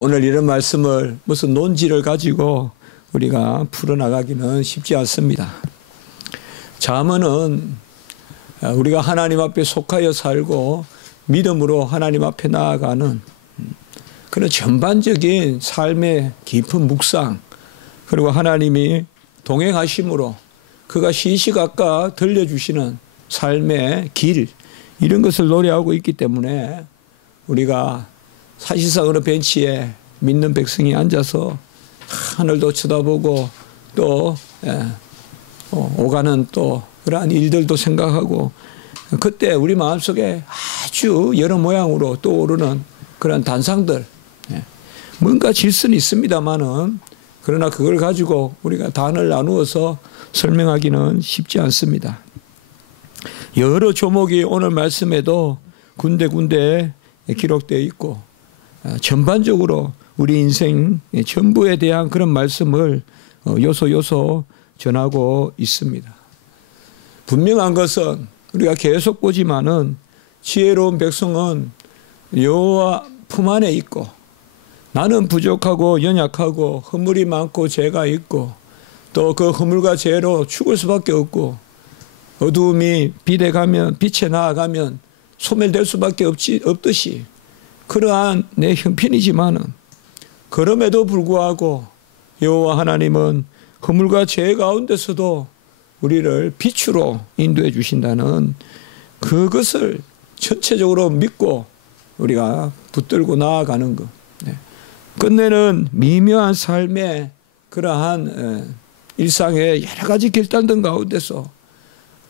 오늘 이런 말씀을 무슨 논지를 가지고 우리가 풀어나가기는 쉽지 않습니다. 잠언은 우리가 하나님 앞에 속하여 살고 믿음으로 하나님 앞에 나아가는 그런 전반적인 삶의 깊은 묵상, 그리고 하나님이 동행하심으로 그가 시시각각 들려주시는 삶의 길, 이런 것을 노래하고 있기 때문에 우리가 사실상 어느 벤치에 믿는 백성이 앉아서 하늘도 쳐다보고 또 오가는 또 그러한 일들도 생각하고, 그때 우리 마음속에 아주 여러 모양으로 떠오르는 그런 단상들, 뭔가 질서는 있습니다만은 그러나 그걸 가지고 우리가 단을 나누어서 설명하기는 쉽지 않습니다. 여러 조목이 오늘 말씀에도 군데군데 기록되어 있고 전반적으로 우리 인생 전부에 대한 그런 말씀을 요소 전하고 있습니다. 분명한 것은 우리가 계속 보지만은 지혜로운 백성은 여호와 품 안에 있고, 나는 부족하고 연약하고 허물이 많고 죄가 있고 또 그 허물과 죄로 죽을 수밖에 없고, 어두움이 빛에 나아가면 소멸될 수밖에 없듯이 그러한 내 형편이지만은, 그럼에도 불구하고 여호와 하나님은 허물과 죄 가운데서도 우리를 빛으로 인도해 주신다는 그것을 전체적으로 믿고 우리가 붙들고 나아가는 것. 끝내는 미묘한 삶의 그러한 일상의 여러 가지 결단들 가운데서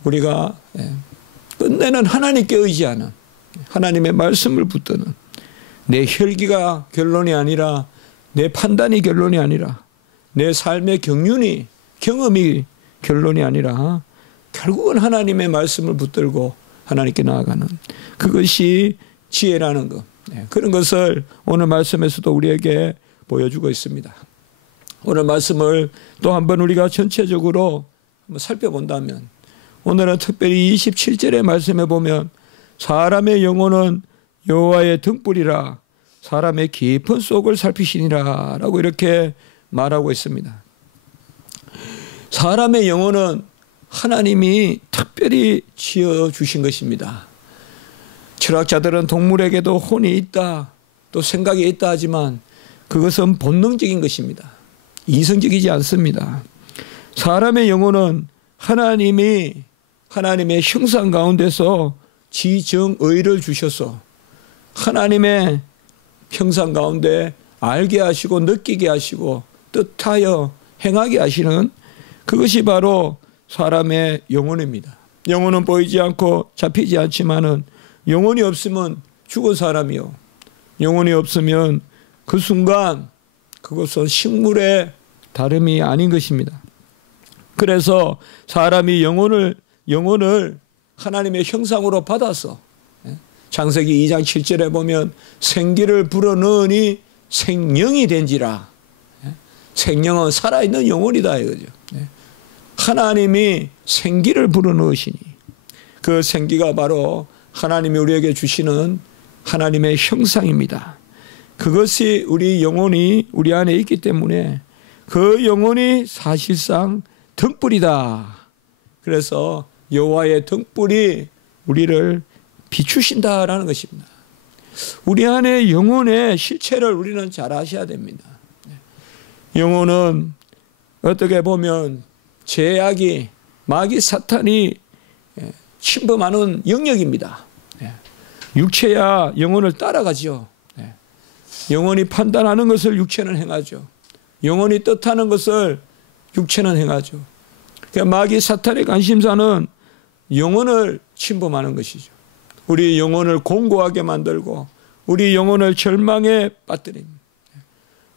우리가 끝내는 하나님께 의지하는, 하나님의 말씀을 붙드는, 내 혈기가 결론이 아니라, 내 판단이 결론이 아니라, 내 삶의 경험이 결론이 아니라 결국은 하나님의 말씀을 붙들고 하나님께 나아가는 그것이 지혜라는 것. 그런 것을 오늘 말씀에서도 우리에게 보여주고 있습니다. 오늘 말씀을 또 한번 우리가 전체적으로 한번 살펴본다면, 오늘은 특별히 27절의 말씀에 보면 사람의 영혼은 여호와의 등불이라 사람의 깊은 속을 살피시니라 라고 이렇게 말하고 있습니다. 사람의 영혼은 하나님이 특별히 지어주신 것입니다. 철학자들은 동물에게도 혼이 있다, 또 생각이 있다 하지만 그것은 본능적인 것입니다. 이성적이지 않습니다. 사람의 영혼은 하나님이 하나님의 형상 가운데서 지정의를 주셔서 하나님의 형상 가운데 알게 하시고 느끼게 하시고 뜻하여 행하게 하시는 그것이 바로 사람의 영혼입니다. 영혼은 보이지 않고 잡히지 않지만은 영혼이 없으면 죽은 사람이요, 영혼이 없으면 그 순간 그것은 식물의 다름이 아닌 것입니다. 그래서 사람이 영혼을 하나님의 형상으로 받아서 창세기 2장 7절에 보면 생기를 불어넣으니 생명이 된지라. 생명은 살아있는 영혼이다 이거죠. 하나님이 생기를 불어넣으시니 그 생기가 바로 하나님이 우리에게 주시는 하나님의 형상입니다. 그것이 우리 영혼이 우리 안에 있기 때문에 그 영혼이 사실상 등불이다. 그래서 여호와의 등불이 우리를 비추신다라는 것입니다. 우리 안에 영혼의 실체를 우리는 잘 아셔야 됩니다. 영혼은 어떻게 보면 죄악이, 마귀 사탄이 침범하는 영역입니다. 육체야 영혼을 따라가죠. 영혼이 판단하는 것을 육체는 행하죠. 영혼이 뜻하는 것을 육체는 행하죠. 그러니까 마귀 사탄의 관심사는 영혼을 침범하는 것이죠. 우리 영혼을 공고하게 만들고 우리 영혼을 절망에 빠뜨립니다.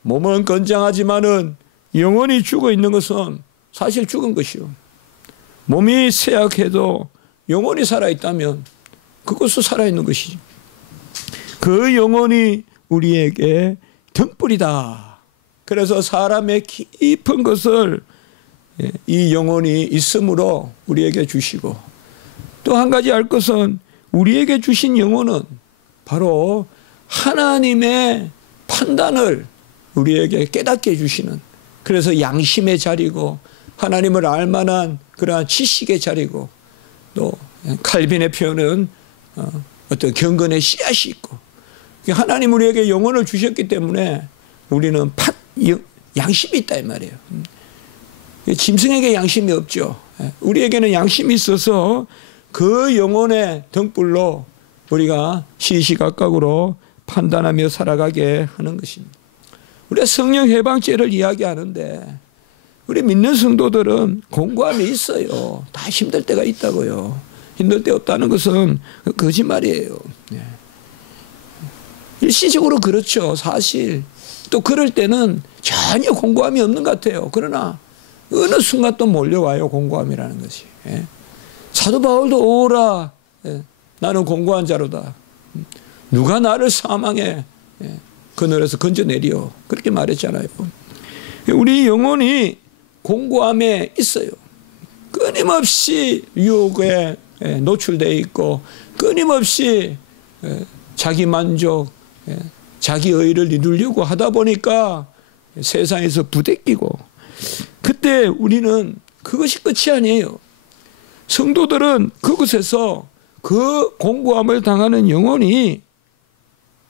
몸은 건장하지만은 영혼이 죽어 있는 것은 사실 죽은 것이요. 몸이 쇠약해도 영혼이 살아있다면 그것도 살아있는 것이죠. 그 영혼이 우리에게 등불이다. 그래서 사람의 깊은 것을 이 영혼이 있음으로 우리에게 주시고, 또 한 가지 알 것은 우리에게 주신 영혼은 바로 하나님의 판단을 우리에게 깨닫게 해주시는, 그래서 양심의 자리고 하나님을 알만한 그러한 지식의 자리고, 또 칼빈의 표현은 어떤 경건의 씨앗이 있고, 하나님 우리에게 영혼을 주셨기 때문에 우리는 양심이 있다 이 말이에요. 짐승에게 양심이 없죠. 우리에게는 양심이 있어서 그 영혼의 등불로 우리가 시시각각으로 판단하며 살아가게 하는 것입니다. 우리가 성령 해방죄를 이야기하는데 우리 믿는 성도들은 공고함이 있어요. 다 힘들 때가 있다고요. 힘들 때 없다는 것은 거짓말이에요. 일시적으로 그렇죠. 사실. 또 그럴 때는 전혀 공고함이 없는 것 같아요. 그러나 어느 순간 또 몰려와요. 공고함이라는 것이. 사도 바울도 오라. 나는 공고한 자로다. 누가 나를 사망의 그늘에서 건져내리오. 그렇게 말했잖아요. 우리 영혼이 공고함에 있어요. 끊임없이 유혹에 노출되어 있고 끊임없이 자기 만족, 자기 의의를 이루려고 하다 보니까 세상에서 부대끼고, 그때 우리는 그것이 끝이 아니에요. 성도들은 그곳에서 그 공고함을 당하는 영혼이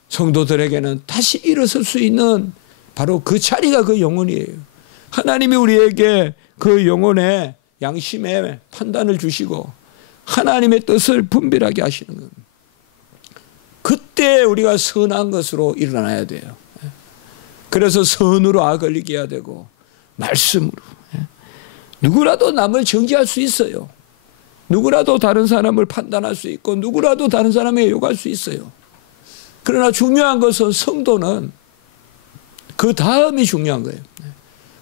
성도들에게는 다시 일어설 수 있는 바로 그 자리가 그 영혼이에요. 하나님이 우리에게 그 영혼의 양심의 판단을 주시고 하나님의 뜻을 분별하게 하시는 겁니다. 그때 우리가 선한 것으로 일어나야 돼요. 그래서 선으로 악을 이겨야 되고 말씀으로. 누구라도 남을 정죄할 수 있어요. 누구라도 다른 사람을 판단할 수 있고 누구라도 다른 사람에게 욕할 수 있어요. 그러나 중요한 것은 성도는 그 다음이 중요한 거예요.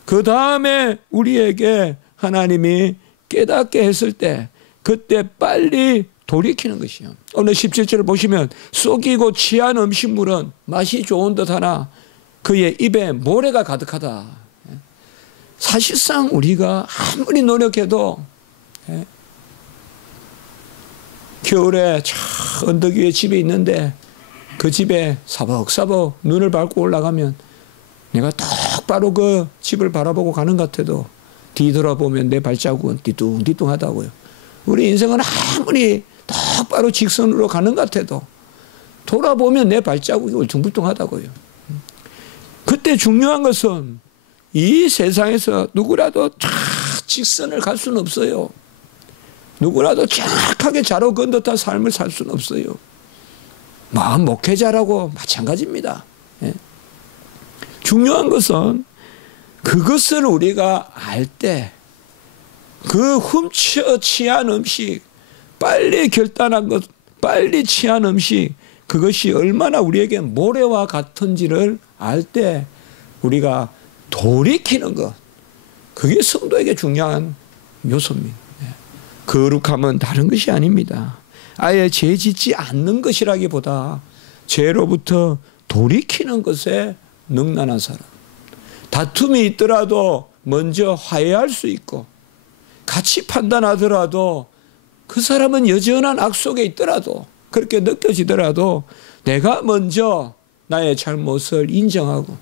그 다음에 우리에게 하나님이 깨닫게 했을 때 그때 빨리 돌이키는 것이요. 오늘 17절을 보시면 썩이고 취한 음식물은 맛이 좋은 듯 하나 그의 입에 모래가 가득하다. 사실상 우리가 아무리 노력해도 겨울에 저 언덕 위에 집에 있는데 그 집에 사벅사벅 눈을 밟고 올라가면 내가 똑바로 그 집을 바라보고 가는 것 같아도 뒤돌아보면 내 발자국은 뒤뚱뒤뚱하다고요. 우리 인생은 아무리 똑바로 직선으로 가는 것 같아도 돌아보면 내 발자국이 울퉁불퉁하다고요. 그때 중요한 것은 이 세상에서 누구라도 쫙 직선을 갈 수는 없어요. 누구라도 정확하게 자로 건 듯한 삶을 살 수는 없어요. 목회자라고 마찬가지입니다. 중요한 것은 그것을 우리가 알 때 그 훔쳐 취한 음식, 빨리 결단한 것, 빨리 취한 음식, 그것이 얼마나 우리에게 모래와 같은지를 알 때 우리가 돌이키는 것, 그게 성도에게 중요한 요소입니다. 거룩함은 다른 것이 아닙니다. 아예 죄 짓지 않는 것이라기보다 죄로부터 돌이키는 것에 능란한 사람. 다툼이 있더라도 먼저 화해할 수 있고 같이 판단하더라도 그 사람은 여전한 악 속에 있더라도 그렇게 느껴지더라도 내가 먼저 나의 잘못을 인정하고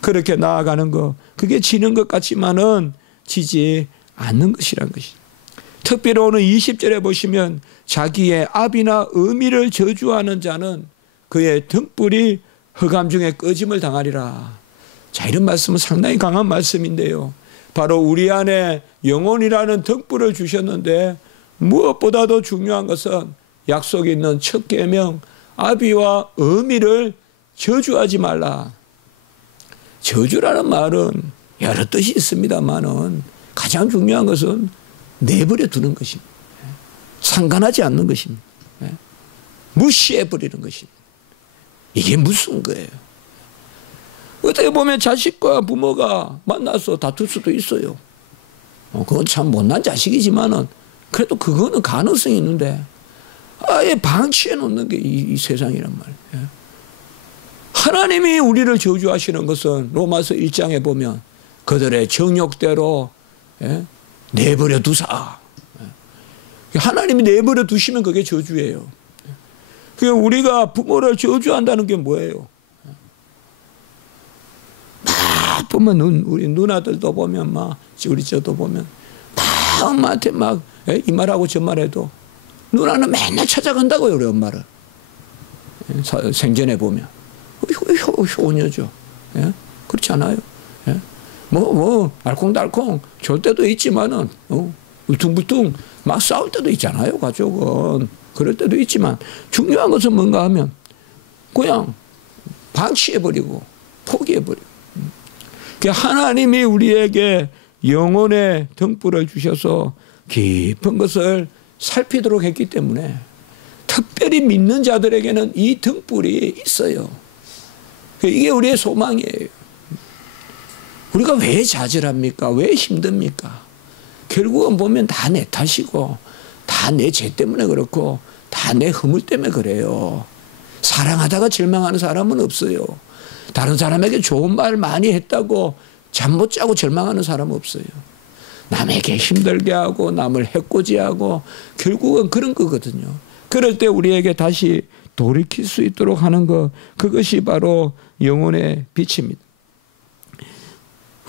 그렇게 나아가는 것, 그게 지는 것 같지만은 지지 않는 것이란 것이죠. 특별히 오늘 20절에 보시면 자기의 압이나 의미를 저주하는 자는 그의 등불이 흑암 중에 꺼짐을 당하리라. 자, 이런 말씀은 상당히 강한 말씀인데요. 바로 우리 안에 영혼이라는 등불을 주셨는데 무엇보다도 중요한 것은 약속에 있는 첫 계명 압이와 의미를 저주하지 말라. 저주라는 말은 여러 뜻이 있습니다만은 가장 중요한 것은 내버려 두는 것입니다. 상관하지 않는 것입니다. 무시해버리는 것입니다. 이게 무슨 거예요? 어떻게 보면 자식과 부모가 만나서 다툴 수도 있어요. 그건 참 못난 자식이지만은 그래도 그거는 가능성이 있는데 아예 방치해 놓는 게 이 세상이란 말이에요. 하나님이 우리를 저주하시는 것은 로마서 1장에 보면 그들의 정욕대로 내버려 두사. 하나님이 내버려 두시면 그게 저주예요. 우리가 부모를 저주한다는 게 뭐예요? 보면 우리 누나들도 보면 막 우리 저도 보면 다 엄마한테 막 이 말하고 저 말해도 누나는 맨날 찾아간다고요, 우리 엄마를. 생전에 보면 효녀죠. 예? 그렇지 않아요? 예? 뭐 알콩달콩 좋을 때도 있지만은 울퉁불퉁 막 싸울 때도 있잖아요, 가족은. 그럴 때도 있지만 중요한 것은 뭔가 하면 그냥 방치해버리고 포기해버리고. 하나님이 우리에게 영혼의 등불을 주셔서 깊은 것을 살피도록 했기 때문에 특별히 믿는 자들에게는 이 등불이 있어요. 이게 우리의 소망이에요. 우리가 왜 좌절합니까? 왜 힘듭니까? 결국은 보면 다 내 탓이고 다 내 죄 때문에 그렇고 다 내 허물 때문에 그래요. 사랑하다가 절망하는 사람은 없어요. 다른 사람에게 좋은 말 많이 했다고 잠 못 자고 절망하는 사람은 없어요. 남에게 힘들게 하고 남을 해코지하고 결국은 그런 거거든요. 그럴 때 우리에게 다시 돌이킬 수 있도록 하는 것, 그것이 바로 영혼의 빛입니다.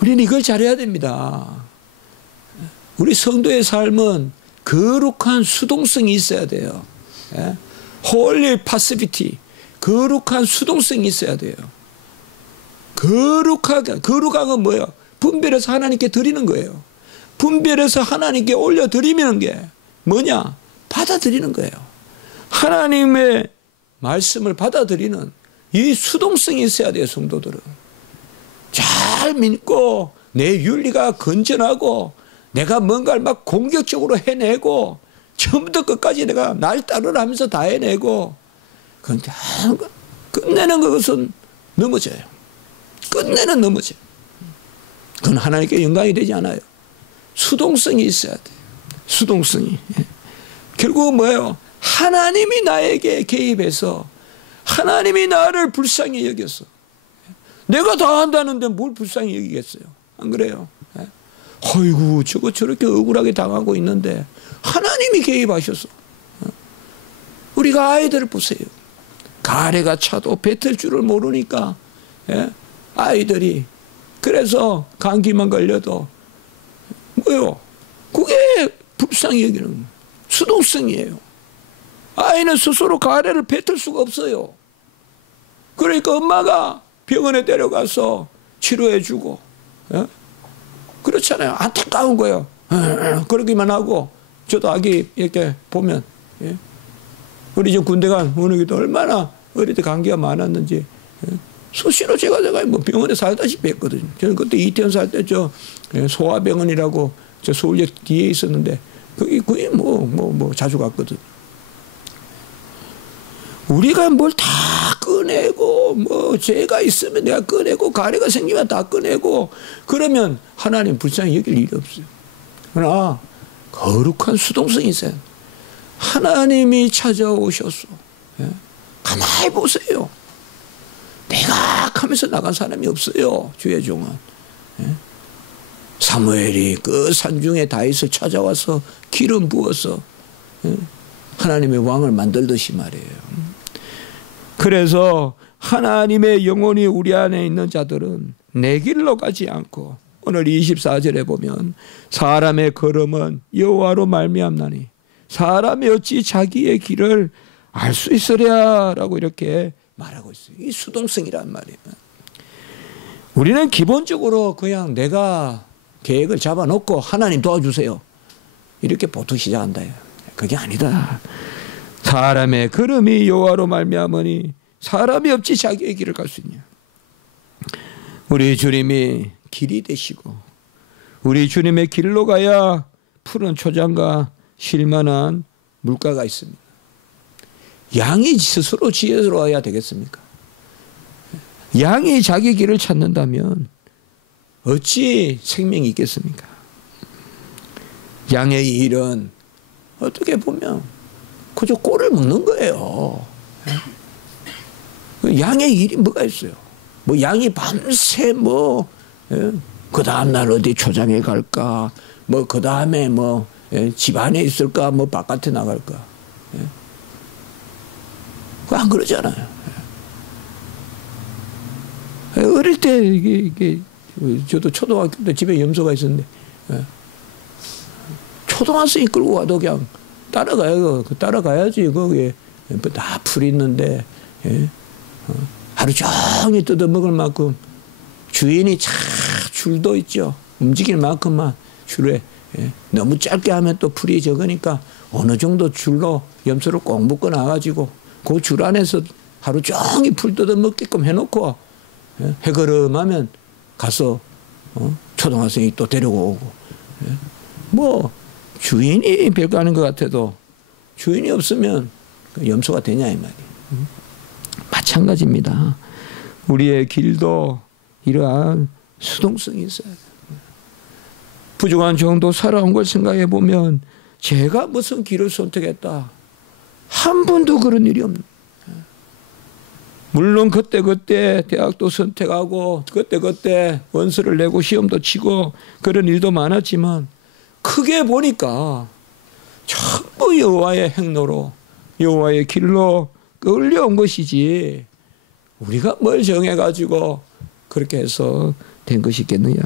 우리는 이걸 잘해야 됩니다. 우리 성도의 삶은 거룩한 수동성이 있어야 돼요. Holy passivity, 거룩한 수동성이 있어야 돼요. 거룩한 건 뭐예요? 분별해서 하나님께 드리는 거예요. 분별해서 하나님께 올려드리는 게 뭐냐? 받아들이는 거예요. 하나님의 말씀을 받아들이는 이 수동성이 있어야 돼요, 성도들은. 잘 믿고 내 윤리가 건전하고 내가 뭔가를 막 공격적으로 해내고 처음부터 끝까지 내가 날 따르라 하면서 다 해내고 끝내는 그것은 넘어져요. 끝내는 넘어져요. 그건 하나님께 영광이 되지 않아요. 수동성이 있어야 돼요. 수동성이. 결국은 뭐예요? 하나님이 나에게 개입해서 하나님이 나를 불쌍히 여겼어. 내가 다 한다는데 뭘 불쌍히 여기겠어요? 안 그래요? 어이구 저거 저렇게 억울하게 당하고 있는데 하나님이 개입하셔서. 우리가 아이들을 보세요. 가래가 차도 뱉을 줄을 모르니까 아이들이 그래서 감기만 걸려도 뭐요? 그게 불쌍히 여기는 수동성이에요. 아이는 스스로 가래를 뱉을 수가 없어요. 그러니까 엄마가 병원에 데려가서 치료해주고 그렇잖아요. 안타까운 거예요. 그러기만 하고 저도 아기 이렇게 보면 우리 저 군대 간 어느 게도 얼마나 어릴 때 감기가 많았는지 수시로 제가 뭐 병원에 살다시피 했거든요. 저는 그때 이태원 살 때 저 소아병원이라고 저 서울역 뒤에 있었는데 거기 뭐 자주 갔거든. 우리가 뭘 다 꺼내고 뭐 죄가 있으면 내가 꺼내고 가래가 생기면 다 꺼내고 그러면 하나님 불쌍히 여길 일이 없어요. 그러나 거룩한 수동성이 있어요. 하나님이 찾아오셔서 가만히 보세요. 내가 하면서 나간 사람이 없어요. 주의 종은. 사무엘이 그 산중에 다윗을 찾아와서 기름 부어서 하나님의 왕을 만들듯이 말이에요. 그래서 하나님의 영혼이 우리 안에 있는 자들은 내 길로 가지 않고 오늘 24절에 보면 사람의 걸음은 여호와로 말미암나니 사람이 어찌 자기의 길을 알 수 있으랴라고 이렇게 말하고 있어요. 이 수동성이란 말이에요. 우리는 기본적으로 그냥 내가 계획을 잡아놓고 하나님 도와주세요. 이렇게 보통 시작한다. 그게 아니다. 사람의 걸음이 여호와로 말미암으니 사람이 없지 자기의 길을 갈 수 있냐. 우리 주님이 길이 되시고 우리 주님의 길로 가야 푸른 초장과 쉴만한 물가가 있습니다. 양이 스스로 지혜로워야 되겠습니까? 양이 자기 길을 찾는다면 어찌 생명이 있겠습니까? 양의 일은 어떻게 보면 그저 꼴을 먹는 거예요. 양의 일이 뭐가 있어요? 뭐 양이 밤새 그 다음날 어디 초장에 갈까? 뭐 그 다음에 집 안에 있을까? 뭐 바깥에 나갈까? 안 그러잖아요. 어릴 때 이게 저도 초등학교 때 집에 염소가 있었는데 초등학생이 끌고 와도 그냥 따라가요. 따라가야지. 거기에 다 풀 있는데 하루 종일 뜯어먹을 만큼 주인이 차 줄도 있죠. 움직일 만큼만 줄에 너무 짧게 하면 또 풀이 적으니까 어느 정도 줄로 염소를 꼭 묶어 놔가지고 그 줄 안에서 하루 종일 풀 뜯어먹게끔 해놓고 해거름하면 가서 초등학생이 또 데리고 오고 뭐 주인이 별거 아닌 것 같아도 주인이 없으면 염소가 되냐 이 말이에요. 마찬가지입니다. 우리의 길도 이러한 수동성이 있어요. 부족한 정도 살아온 걸 생각해 보면 제가 무슨 길을 선택했다. 한 번도 그런 일이 없는. 물론 그때 대학도 선택하고 그때 원서를 내고 시험도 치고 그런 일도 많았지만 크게 보니까 전부 여호와의 행로로 여호와의 길로 끌려온 것이지 우리가 뭘 정해가지고 그렇게 해서 된 것이 있겠느냐.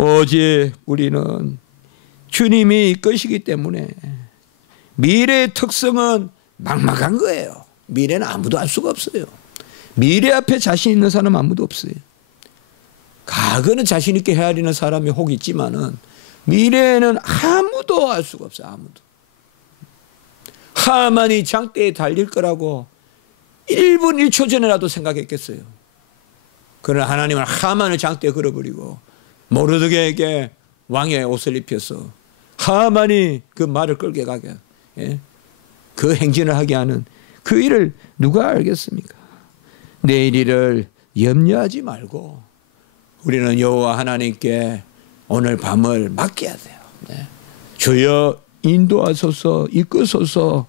오직 우리는 주님이 이끄시기 때문에 미래의 특성은 막막한 거예요. 미래는 아무도 알 수가 없어요. 미래 앞에 자신 있는 사람 아무도 없어요. 과거는 자신 있게 헤아리는 사람이 혹 있지만은 미래에는 아무도 알 수가 없어요. 아무도. 하만이 장대에 달릴 거라고 1분 1초 전에라도 생각했겠어요. 그러나 하나님은 하만을 장대에 걸어버리고 모르드게에게 왕의 옷을 입혀서 하만이 그 말을 끌게 가게 그 행진을 하게 하는 그 일을 누가 알겠습니까? 내일 일을 염려하지 말고 우리는 여호와 하나님께 오늘 밤을 맡겨야 돼요. 주여 인도하소서 이끄소서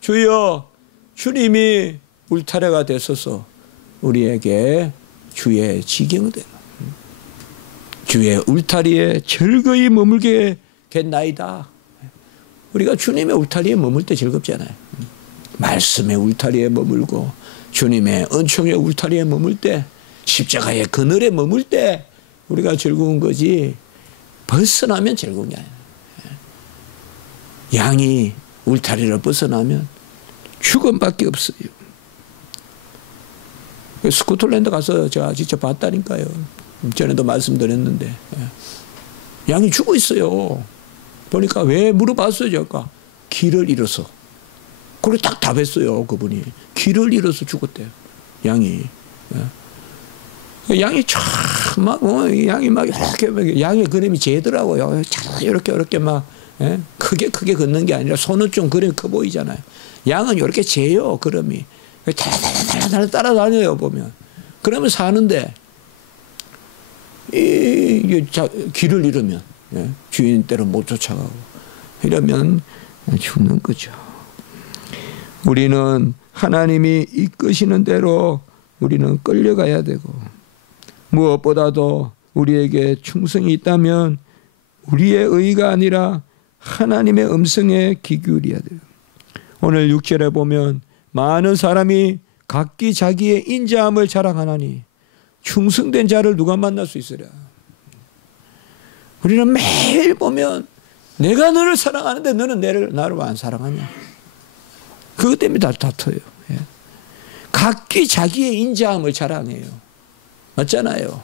주여 주님이 울타리가 되소서 우리에게 주의 지경대로 주의 울타리에 즐거이 머물게 겠나이다. 우리가 주님의 울타리에 머물 때 즐겁잖아요. 말씀의 울타리에 머물고 주님의 은총의 울타리에 머물 때 십자가의 그늘에 머물 때 우리가 즐거운 거지 벗어나면 즐거운 게 아니에요. 양이 울타리를 벗어나면 죽음밖에 없어요. 스코틀랜드 가서 제가 직접 봤다니까요. 전에도 말씀드렸는데 양이 죽어 있어요. 보니까 왜 물어봤어요. 제가 길을 잃어서. 그래 딱 답했어요. 그분이 길을 잃어서 죽었대요. 양이. 양이 참 양이 막 이렇게 양의 걸음이 재더라고요. 이렇게 막 크게 걷는 게 아니라 손은 좀 그래 커 보이잖아요. 양은 이렇게 재요. 걸음이 달달달달 따라다녀요. 보면 그러면 사는데 길을 잃으면 주인 대로 못 쫓아가고 이러면 죽는 거죠. 우리는 하나님이 이끄시는 대로 우리는 끌려가야 되고 무엇보다도 우리에게 충성이 있다면 우리의 의가 아니라 하나님의 음성에 귀 기울여야 돼요. 오늘 6절에 보면 많은 사람이 각기 자기의 인자함을 자랑하나니 충성된 자를 누가 만날 수 있으랴. 우리는 매일 보면 내가 너를 사랑하는데 너는 나를 안 사랑하냐. 그것 때문에 다퉈요. 각기 자기의 인자함을 자랑해요. 맞잖아요.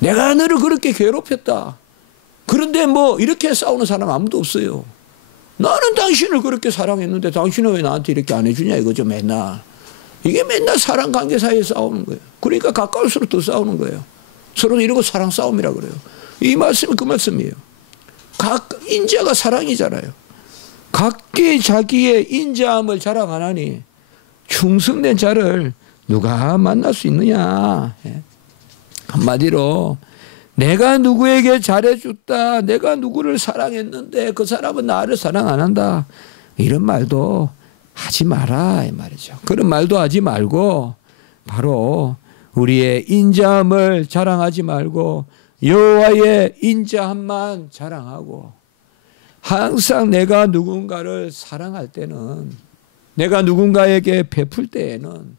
내가 너를 그렇게 괴롭혔다. 그런데 뭐 이렇게 싸우는 사람 아무도 없어요. 나는 당신을 그렇게 사랑했는데 당신은 왜 나한테 이렇게 안 해주냐 이거죠. 맨날. 이게 맨날 사랑 관계 사이에 싸우는 거예요. 그러니까 가까울수록 더 싸우는 거예요. 서로 이러고 사랑 싸움이라 그래요. 이 말씀이 그 말씀이에요. 인자가 사랑이잖아요. 각기 자기의 인자함을 자랑하나니 충성된 자를 누가 만날 수 있느냐. 한마디로 내가 누구에게 잘해줬다. 내가 누구를 사랑했는데 그 사람은 나를 사랑 안 한다. 이런 말도 하지 마라 이 말이죠. 그런 말도 하지 말고 바로 우리의 인자함을 자랑하지 말고 여호와의 인자함만 자랑하고 항상 내가 누군가를 사랑할 때는 내가 누군가에게 베풀 때에는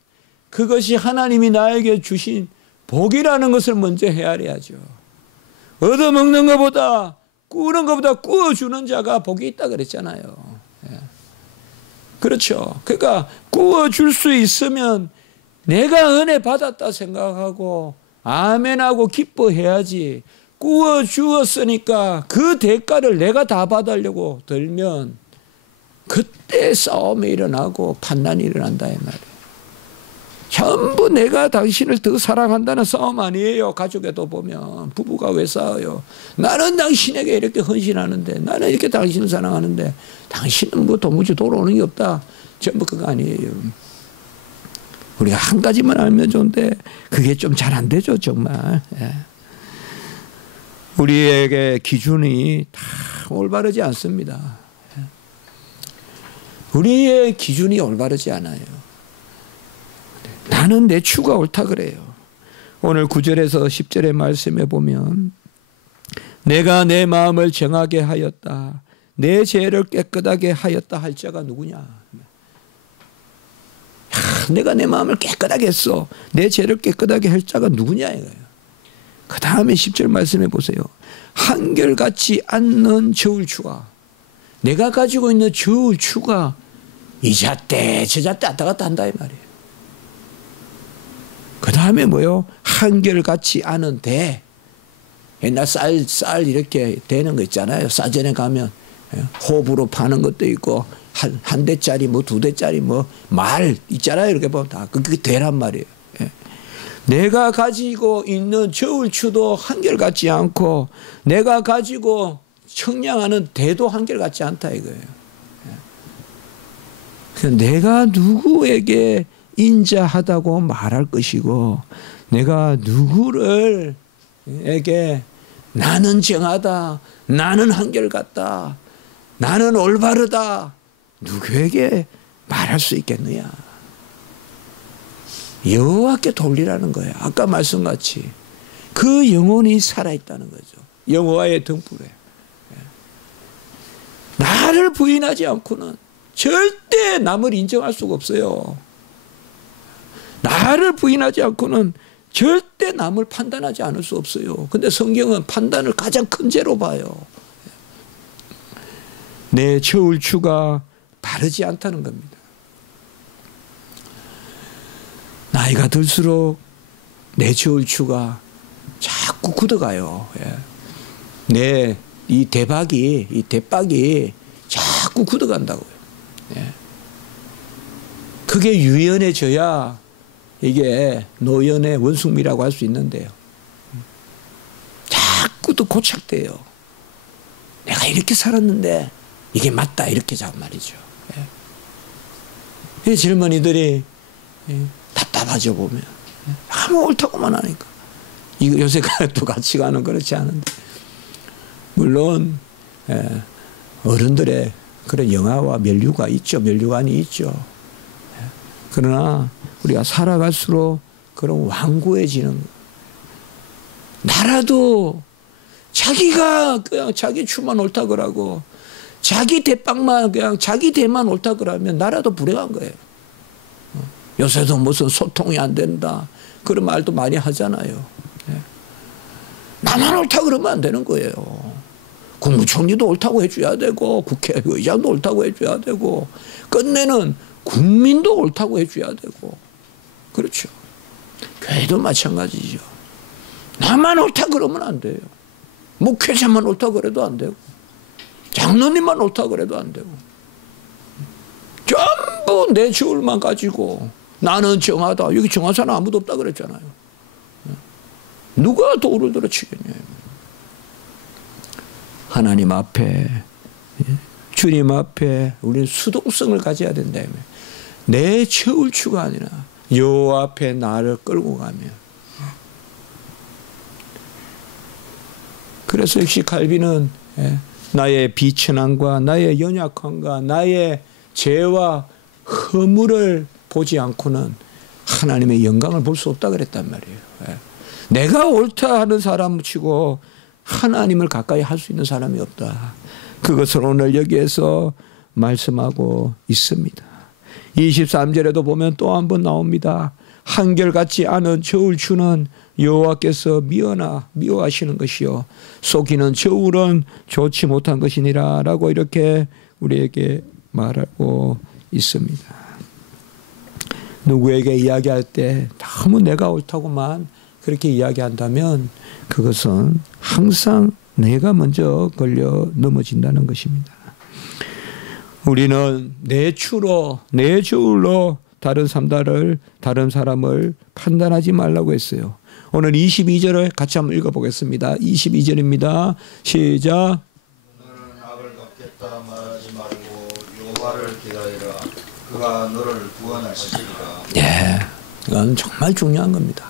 그것이 하나님이 나에게 주신 복이라는 것을 먼저 헤아려야죠. 얻어먹는 것보다 꾸는 것보다 꾸어주는 자가 복이 있다 그랬잖아요. 예. 그렇죠. 그러니까 꾸어줄 수 있으면 내가 은혜 받았다 생각하고 아멘하고 기뻐해야지. 꾸어주었으니까 그 대가를 내가 다 받으려고 들면 그때 싸움이 일어나고 판단이 일어난다 이 말이에요. 전부 내가 당신을 더 사랑한다는 싸움 아니에요. 가족에도 보면 부부가 왜 싸워요? 나는 당신에게 이렇게 헌신하는데, 나는 이렇게 당신을 사랑하는데 당신은 뭐 도무지 돌아오는 게 없다. 전부 그거 아니에요. 우리가 한 가지만 알면 좋은데 그게 좀 잘 안 되죠 정말. 예. 우리에게 기준이 다 올바르지 않습니다. 우리의 기준이 올바르지 않아요. 나는 내 추가 옳다 그래요. 오늘 9절에서 10절의 말씀에 보면 내가 내 마음을 정하게 하였다. 내 죄를 깨끗하게 하였다 할 자가 누구냐. 내가 내 마음을 깨끗하게 했어. 내 죄를 깨끗하게 할 자가 누구냐 이거예요. 그 다음에 10절 말씀해 보세요. 한결같지 않는 저울추가, 내가 가지고 있는 저울추가 이잣대 저잣대 왔다 갔다 한다 이 말이에요. 그 다음에 뭐요? 한결같지 않은 대. 옛날 쌀 이렇게 되는 거 있잖아요. 싸전에 가면 호흡으로 파는 것도 있고 한 대짜리 뭐 두 대짜리 뭐 말 있잖아요. 이렇게 보면 다 그게 대란 말이에요. 내가 가지고 있는 저울추도 한결같지 않고 내가 가지고 청량하는 대도 한결같지 않다 이거예요. 내가 누구에게 인자하다고 말할 것이고 내가 누구를 에게 나는 정하다, 나는 한결같다, 나는 올바르다 누구에게 말할 수 있겠느냐. 여호와께 돌리라는 거예요. 아까 말씀같이 그 영혼이 살아있다는 거죠. 여호와의 등불에. 나를 부인하지 않고는 절대 남을 인정할 수가 없어요. 나를 부인하지 않고는 절대 남을 판단하지 않을 수 없어요. 근데 성경은 판단을 가장 큰 죄로 봐요. 내 저울추가 바르지 않다는 겁니다. 나이가 들수록 내 저울추가 자꾸 굳어가요. 내 이 대박이 자꾸 굳어간다고요. 그게 유연해져야 이게 노연의 원숭미라고 할 수 있는데요. 자꾸 또 고착돼요. 내가 이렇게 살았는데 이게 맞다 이렇게 자꾸 말이죠. 이 젊은이들이 답답하죠 보면. 아무 옳다고만 하니까. 이거 요새 또 같이 가는 그렇지 않은데. 물론 어른들의 그런 영화와 면류가 있죠. 면류관이 있죠. 그러나 우리가 살아갈수록 그런 완고해지는 나라도 자기가 그냥 자기 추만 옳다 그러고 자기 대빵만 그냥 자기 대만 옳다 그러면 나라도 불행한 거예요. 요새도 무슨 소통이 안 된다 그런 말도 많이 하잖아요. 나만 옳다 그러면 안 되는 거예요. 국무총리도 옳다고 해줘야 되고 국회의장도 옳다고 해줘야 되고 끝내는 국민도 옳다고 해줘야 되고 그렇죠. 교회도 마찬가지죠. 나만 옳다 그러면 안 돼요. 목회자만 옳다 그래도 안 되고 장로님만 옳다 그래도 안 되고 전부 내 저울만 가지고 나는 정하다. 여기 정한 사람 아무도 없다 그랬잖아요. 누가 도를 들어치겠냐. 하나님 앞에 주님 앞에 우리는 수동성을 가져야 된다며. 내 저울추가 아니라 여호와 앞에 나를 끌고 가면. 그래서 역시 칼빈은 나의 비천함과 나의 연약함과 나의 죄와 허물을 보지 않고는 하나님의 영광을 볼 수 없다 그랬단 말이에요. 내가 옳다 하는 사람 치고 하나님을 가까이 할 수 있는 사람이 없다. 그것을 오늘 여기에서 말씀하고 있습니다. 23절에도 보면 또 한 번 나옵니다. 한결같지 않은 저울 추는 여호와께서 미워하시는 것이요 속이는 저울은 좋지 못한 것이니라 라고 이렇게 우리에게 말하고 있습니다. 누구에게 이야기할 때 너무 내가 옳다고만 그렇게 이야기한다면 그것은 항상 내가 먼저 걸려 넘어진다는 것입니다. 우리는 내 추로 내 저울로 다른 사람을 판단하지 말라고 했어요. 오늘 22절을 같이 한번 읽어보겠습니다. 22절입니다. 시작. 너는 악을 갚겠다 말하지 말고 여호와를 기다리라. 그가 너를 구원하시리라. 네, 이건 정말 중요한 겁니다.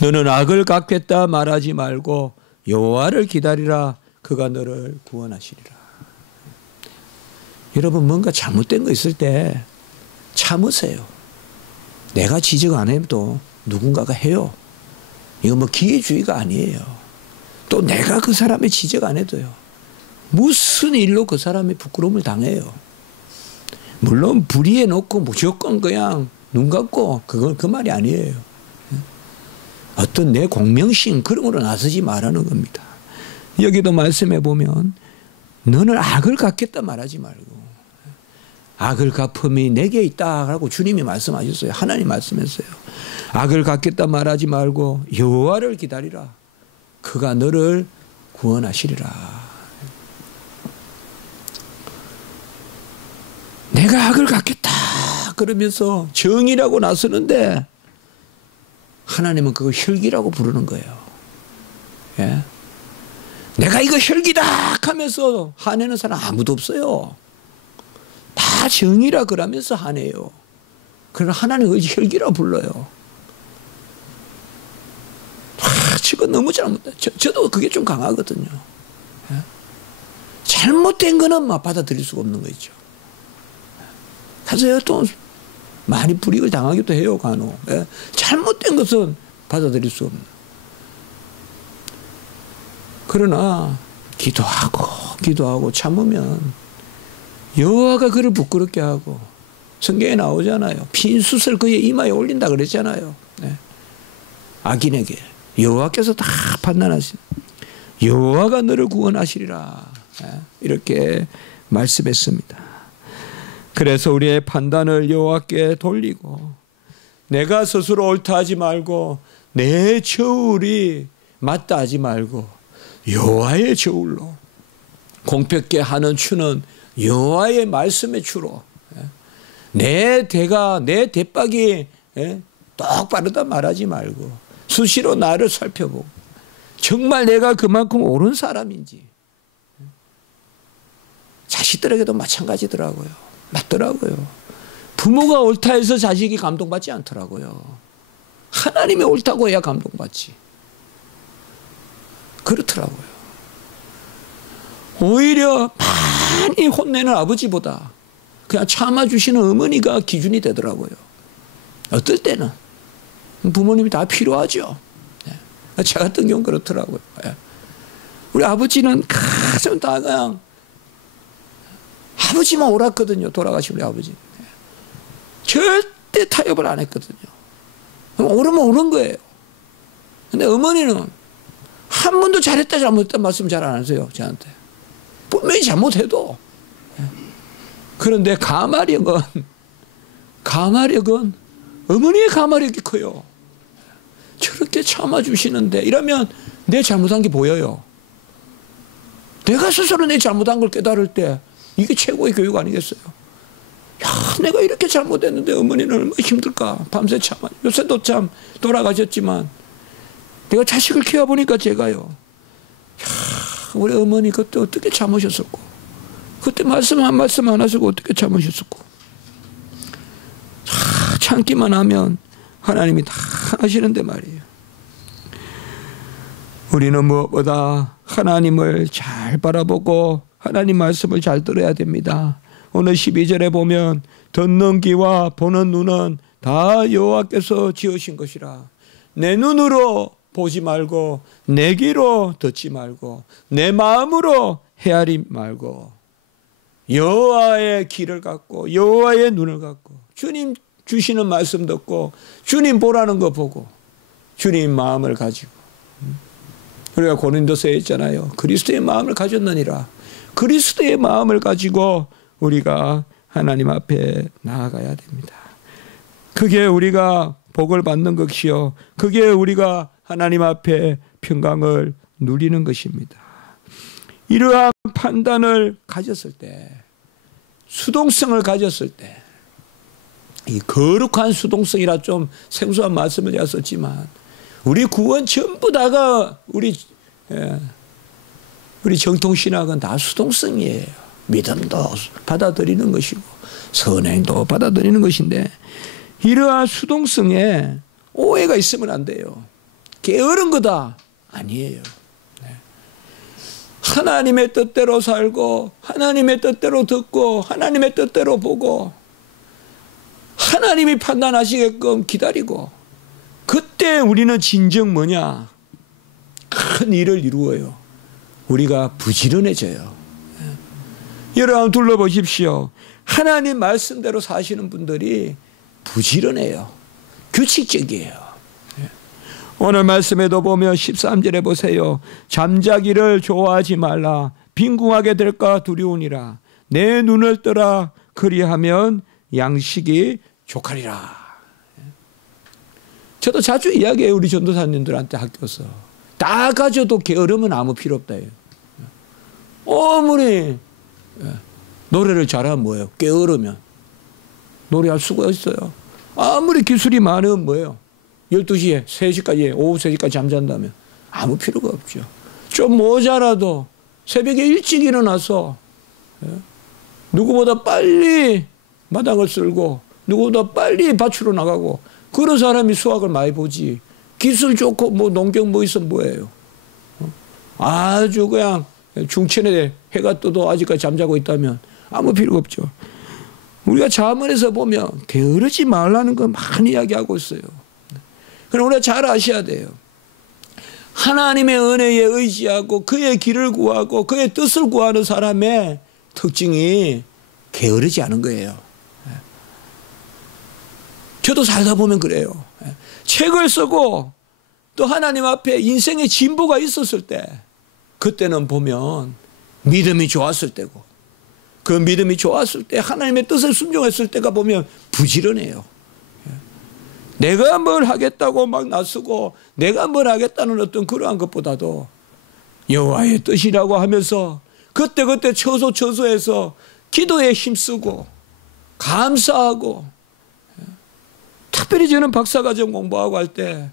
너는 악을 갚겠다 말하지 말고 여호와를 기다리라. 그가 너를 구원하시리라. 여러분 뭔가 잘못된 거 있을 때 참으세요. 내가 지적 안 해도 누군가가 해요. 이거 뭐 기회주의가 아니에요. 또 내가 그 사람의 지적 안 해도요. 무슨 일로 그 사람이 부끄러움을 당해요. 물론 불의해 놓고 무조건 그냥 눈 감고 그건 그 말이 아니에요. 어떤 내 공명심 그런 거로 나서지 말라는 겁니다. 여기도 말씀해 보면 너는 악을 갚겠다 말하지 말고 악을 갚음이 내게 있다 라고 주님이 말씀하셨어요. 하나님 말씀했어요. 악을 갚겠다 말하지 말고 여호와를 기다리라. 그가 너를 구원하시리라. 내가 악을 갚겠다 그러면서 정의라고 나서는데 하나님은 그걸 혈기라고 부르는 거예요. 예? 내가 이거 혈기다 하면서 화내는 사람 아무도 없어요. 다 정의라 그러면서 화내요. 그러나 하나님은 혈기라고 불러요. 지금 너무 잘못다. 저도 그게 좀 강하거든요. 예? 잘못된 거는 막 받아들일 수가 없는 거죠. 가서 또 많이 불이익을 당하기도 해요, 간혹. 예? 잘못된 것은 받아들일 수 없는. 그러나 기도하고 참으면 여호와가 그를 부끄럽게 하고 성경에 나오잖아요. 핀 숯을 그의 이마에 올린다 그랬잖아요. 네. 악인에게 여호와께서 다 판단하신 여호와가 너를 구원하시리라. 네. 이렇게 말씀했습니다. 그래서 우리의 판단을 여호와께 돌리고 내가 스스로 옳다 하지 말고 내 저울이 맞다 하지 말고 여호와의 저울로 공평케 하는 추는 여호와의 말씀의 추로 내 대박이 똑바르다 말하지 말고 수시로 나를 살펴보고 정말 내가 그만큼 옳은 사람인지 자식들에게도 마찬가지더라고요. 맞더라고요. 부모가 옳다 해서 자식이 감동받지 않더라고요. 하나님이 옳다고 해야 감동받지. 그렇더라고요. 오히려 많이 혼내는 아버지보다 그냥 참아주시는 어머니가 기준이 되더라고요. 어떨 때는 부모님이 다 필요하죠. 저 같은 경우는 그렇더라고요. 우리 아버지는 가장 다 그냥 아버지만 옳았거든요. 돌아가신 우리 아버지. 절대 타협을 안 했거든요. 옳으면 옳은 거예요. 근데 어머니는 한 번도 잘했다 잘못했다 말씀 잘 안 하세요. 저한테. 분명히 잘못해도. 그런데 가마력은 어머니의 가마력이 커요. 저렇게 참아주시는데 이러면 내 잘못한 게 보여요. 내가 스스로 내 잘못한 걸 깨달을 때 이게 최고의 교육 아니겠어요? 야, 내가 이렇게 잘못했는데 어머니는 얼마나 힘들까. 밤새 참아. 요새도 참 돌아가셨지만 내가 자식을 키워보니까 제가요. 야, 우리 어머니 그때 어떻게 참으셨었고 그때 말씀 한 말씀 안 하시고 어떻게 참으셨었고 참기만 하면 하나님이 다 하시는데 말이에요. 우리는 무엇보다 하나님을 잘 바라보고 하나님 말씀을 잘 들어야 됩니다. 오늘 12절에 보면 듣는 귀와 보는 눈은 다 여호와께서 지으신 것이라. 내 눈으로 보지 말고 내 귀로 듣지 말고 내 마음으로 헤아리 말고 여호와의 귀를 갖고 여호와의 눈을 갖고 주님 주시는 말씀 듣고 주님 보라는 거 보고 주님 마음을 가지고 우리가 고린도서에 있잖아요. 그리스도의 마음을 가졌느니라. 그리스도의 마음을 가지고 우리가 하나님 앞에 나아가야 됩니다. 그게 우리가 복을 받는 것이요. 그게 우리가 하나님 앞에 평강을 누리는 것입니다. 이러한 판단을 가졌을 때, 수동성을 가졌을 때, 이 거룩한 수동성이라 좀 생소한 말씀을 제가 썼지만 우리 구원 전부 다가 우리 정통신학은 다 수동성이에요. 믿음도 받아들이는 것이고 선행도 받아들이는 것인데 이러한 수동성에 오해가 있으면 안 돼요. 게으른 거다. 아니에요. 하나님의 뜻대로 살고 하나님의 뜻대로 듣고 하나님의 뜻대로 보고 하나님이 판단하시게끔 기다리고 그때 우리는 진정 뭐냐? 큰 일을 이루어요. 우리가 부지런해져요. 여러분 둘러보십시오. 하나님 말씀대로 사시는 분들이 부지런해요. 규칙적이에요. 오늘 말씀에도 보면 13절에 보세요. 잠자기를 좋아하지 말라. 빈궁하게 될까 두려우니라. 내 눈을 뜨라. 그리하면 양식이 족하리라. 저도 자주 이야기해요. 우리 전도사님들한테 학교에서. 다 가져도 게으르면 아무 필요 없다. 아무리 노래를 잘하면 뭐예요? 게으르면 노래할 수가 있어요. 아무리 기술이 많으면 뭐예요? 12시에 3시까지 오후 3시까지 잠잔다면 아무 필요가 없죠. 좀 모자라도 새벽에 일찍 일어나서 누구보다 빨리 마당을 쓸고 누구보다 빨리 밭으로 나가고 그런 사람이 수확을 많이 보지. 기술 좋고 뭐 농경 뭐 있으면 뭐예요? 아주 그냥 중천에 해가 떠도 아직까지 잠자고 있다면 아무 필요가 없죠. 우리가 자문에서 보면 게으르지 말라는 거 많이 이야기하고 있어요. 그럼 우리가 잘 아셔야 돼요. 하나님의 은혜에 의지하고 그의 길을 구하고 그의 뜻을 구하는 사람의 특징이 게으르지 않은 거예요. 저도 살다 보면 그래요. 책을 쓰고 또 하나님 앞에 인생의 진보가 있었을 때 그때는 보면 믿음이 좋았을 때고 그 믿음이 좋았을 때 하나님의 뜻을 순종했을 때가 보면 부지런해요. 내가 뭘 하겠다고 막 나서고 내가 뭘 하겠다는 어떤 그러한 것보다도 여호와의 뜻이라고 하면서 그때그때 처소처소에서 기도에 힘쓰고 감사하고 특별히 저는 박사과정 공부하고 할 때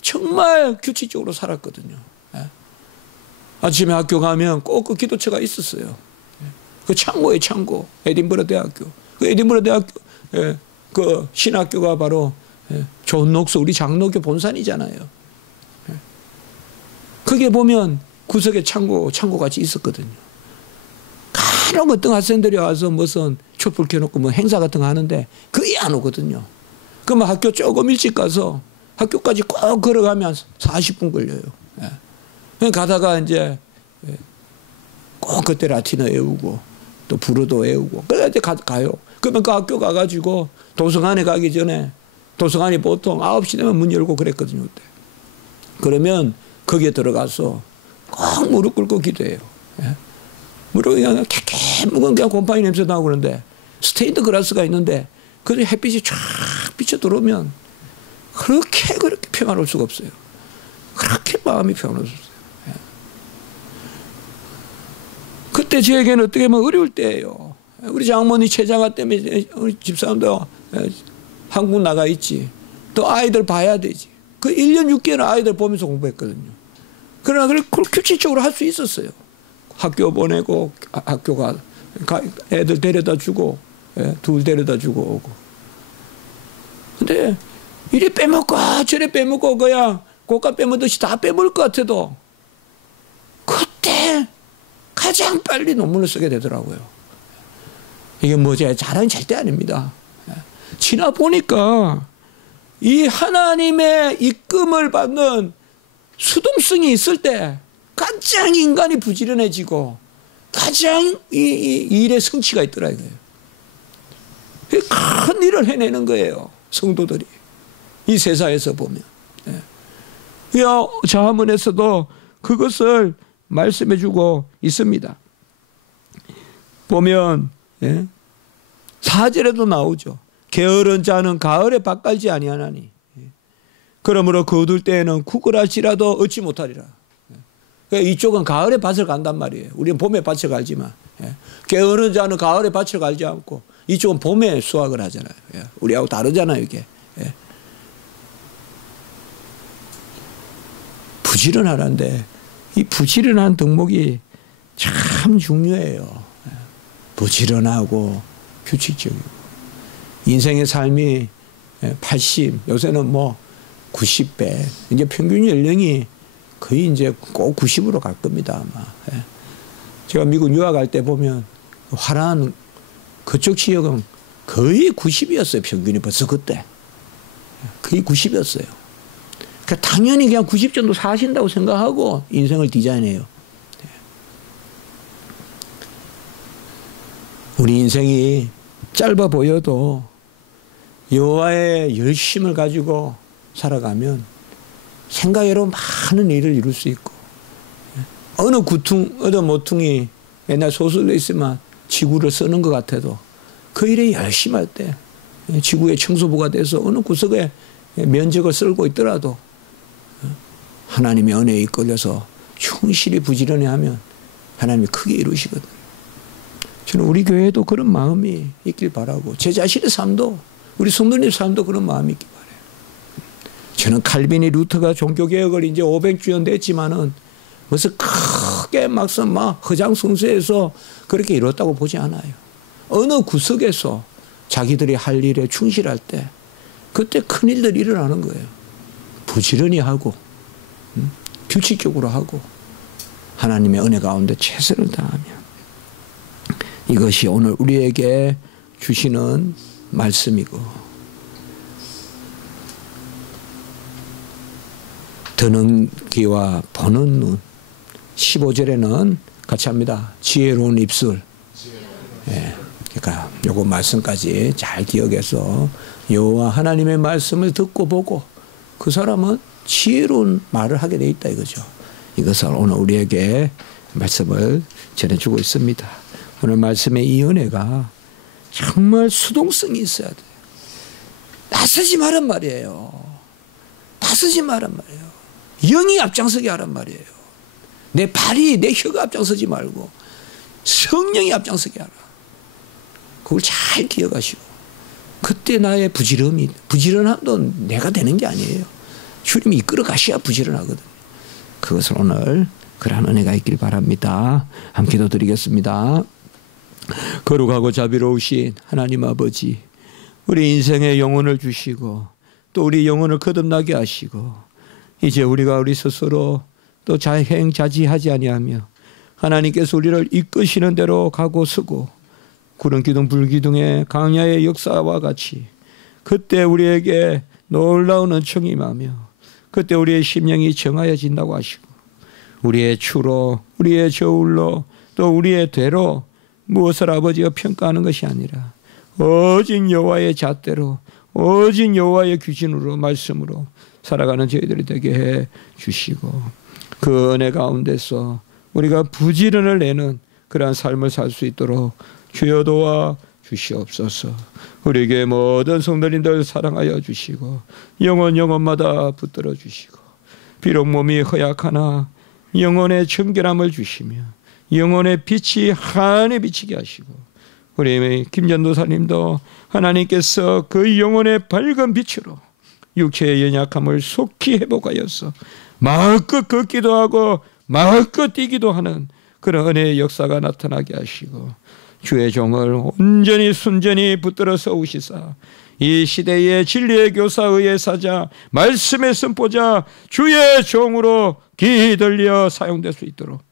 정말 규칙적으로 살았거든요. 아침에 학교 가면 꼭 그 기도처가 있었어요. 그 창고에 창고, 에딘버러 대학교. 그 에딘버러 대학교, 그 신학교가 바로 존 녹스 우리 장로교 본산이잖아요. 거기에 보면 구석에 창고 같이 있었거든요. 간혹 어떤 학생들이 와서 무슨 촛불 켜놓고 뭐 행사 같은 거 하는데 거의 안 오거든요. 그러면 학교 조금 일찍 가서 학교까지 꼭 걸어가면 40분 걸려요. 가다가 이제 꼭 그때 라틴어 외우고 또 불어도 외우고 그래 이제 가요. 그러면 그 학교 가가지고 도서관에 가기 전에 도서관이 보통 9시 되면 문 열고 그랬거든요. 그때. 그러면 거기에 들어가서 꼭 무릎 꿇고 기도해요. 무릎이 그냥 캐캐묵은 그냥 곰팡이 냄새 나고 그러는데 스테인드 그라스가 있는데 그 햇빛이 쫙 비쳐 들어오면 그렇게 평안할 수가 없어요. 그렇게 마음이 평안할 수 없어요. 그때 저에게는 어떻게 보면 어려울 때예요. 우리 장모님 최장화 때문에 우리 집사람도 한국 나가 있지. 또 아이들 봐야 되지. 그 1년 6개월 아이들 보면서 공부했거든요. 그러나 그걸 규칙적으로 할 수 있었어요. 학교 보내고 학교가 애들 데려다 주고 둘 데려다 주고 오고. 근데 이리 빼먹고 저리 빼먹고 그냥 고가 빼먹듯이 다 빼먹을 것 같아도 그때 가장 빨리 논문을 쓰게 되더라고요. 이게 뭐 제 자랑이 절대 아닙니다. 지나 보니까 이 하나님의 이끌음을 받는 수동성이 있을 때 가장 인간이 부지런해지고 가장 이 일의 성취가 있더라 이거예요. 큰 일을 해내는 거예요. 성도들이 이 세상에서 보면. 이 자문에서도 그것을 말씀해 주고 있습니다. 보면 4절에도 나오죠. 게으른 자는 가을에 밭 갈지 아니하나니 그러므로 거둘 때에는 구걸할지라도 얻지 못하리라. 그러니까 이쪽은 가을에 밭을 간단 말이에요. 우리는 봄에 밭을 갈지만 게으른 자는 가을에 밭을 갈지 않고 이쪽은 봄에 수확을 하잖아요. 우리하고 다르잖아요, 이게. 부지런하란데 이 부지런한 덕목이 참 중요해요. 부지런하고 규칙적이고 인생의 삶이 80, 요새는 뭐 90배, 이제 평균 연령이 거의 이제 꼭 90으로 갈 겁니다, 아마. 제가 미국 유학할 때 보면 화란 그쪽 지역은 거의 90이었어요, 평균이 벌써 그때. 거의 90이었어요. 그러니까 당연히 그냥 90 정도 사신다고 생각하고 인생을 디자인해요. 우리 인생이 짧아 보여도 여호와의 열심을 가지고 살아가면 생각외로 많은 일을 이룰 수 있고 어느 모퉁이 옛날 소설로 있으면 지구를 쓰는 것 같아도 그 일에 열심히 할 때 지구의 청소부가 돼서 어느 구석에 면적을 쓸고 있더라도 하나님의 은혜에 이끌려서 충실히 부지런히 하면 하나님이 크게 이루시거든요. 저는 우리 교회에도 그런 마음이 있길 바라고 제 자신의 삶도 우리 성도님 삶도 그런 마음이 있길 바라요. 저는 칼빈이 루터가 종교개혁을 이제 500주년 됐지만은 무슨 크게 막상 막 허장성세해서 그렇게 이뤘다고 보지 않아요. 어느 구석에서 자기들이 할 일에 충실할 때 그때 큰일들이 일어나는 거예요. 부지런히 하고 규칙적으로 하고 하나님의 은혜 가운데 최선을 다하면 이것이 오늘 우리에게 주시는 말씀이고 듣는 귀와 보는 눈 15절에는 같이 합니다. 지혜로운 입술. 그러니까 요거 말씀까지 잘 기억해서 여호와 하나님의 말씀을 듣고 보고 그 사람은 지혜로운 말을 하게 돼 있다 이거죠. 이것을 오늘 우리에게 말씀을 전해주고 있습니다. 오늘 말씀의 이 은혜가 정말 수동성이 있어야 돼요. 나서지 말란 말이에요. 나서지 말란 말이에요. 영이 앞장서게 하란 말이에요. 내 발이 내 혀가 앞장서지 말고 성령이 앞장서게 하라. 그걸 잘 기억하시고 그때 나의 부지런함도 내가 되는 게 아니에요. 주님이 이끌어 가셔야 부지런하거든요. 그것을 오늘 그러한 은혜가 있길 바랍니다. 함께 기도드리겠습니다. 거룩하고 자비로우신 하나님 아버지, 우리 인생의 영혼을 주시고 또 우리 영혼을 거듭나게 하시고 이제 우리가 우리 스스로 또 자행자지하지 아니하며 하나님께서 우리를 이끄시는 대로 가고 서고 구름기둥 불기둥의 강야의 역사와 같이 그때 우리에게 놀라운 은총이 임하며 그때 우리의 심령이 정하여진다고 하시고 우리의 추로 우리의 저울로 또 우리의 되로 무엇을 아버지가 평가하는 것이 아니라 오직 여호와의 잣대로 오직 여호와의 규진으로 말씀으로 살아가는 저희들이 되게 해 주시고 그 은혜 가운데서 우리가 부지런을 내는 그러한 삶을 살 수 있도록 주여 도와 주시옵소서. 우리에게 모든 성도님들 사랑하여 주시고 영혼마다 붙들어 주시고 비록 몸이 허약하나 영혼의 청결함을 주시며 영혼의 빛이 환히 비치게 하시고 우리 김전도사님도 하나님께서 그 영혼의 밝은 빛으로 육체의 연약함을 속히 회복하여서 마음껏 걷기도 하고 마음껏 뛰기도 하는 그런 은혜의 역사가 나타나게 하시고 주의 종을 온전히 순전히 붙들어 서우시사 이 시대의 진리의 교사 의의 사자 말씀의 선포자 주의 종으로 귀 들려 사용될 수 있도록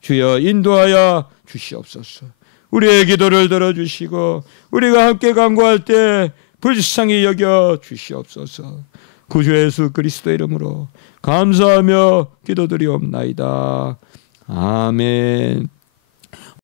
주여 인도하여 주시옵소서. 우리의 기도를 들어주시고 우리가 함께 간구할 때 불쌍히 여겨 주시옵소서. 구주 예수 그리스도 이름으로 감사하며 기도드리옵나이다. 아멘.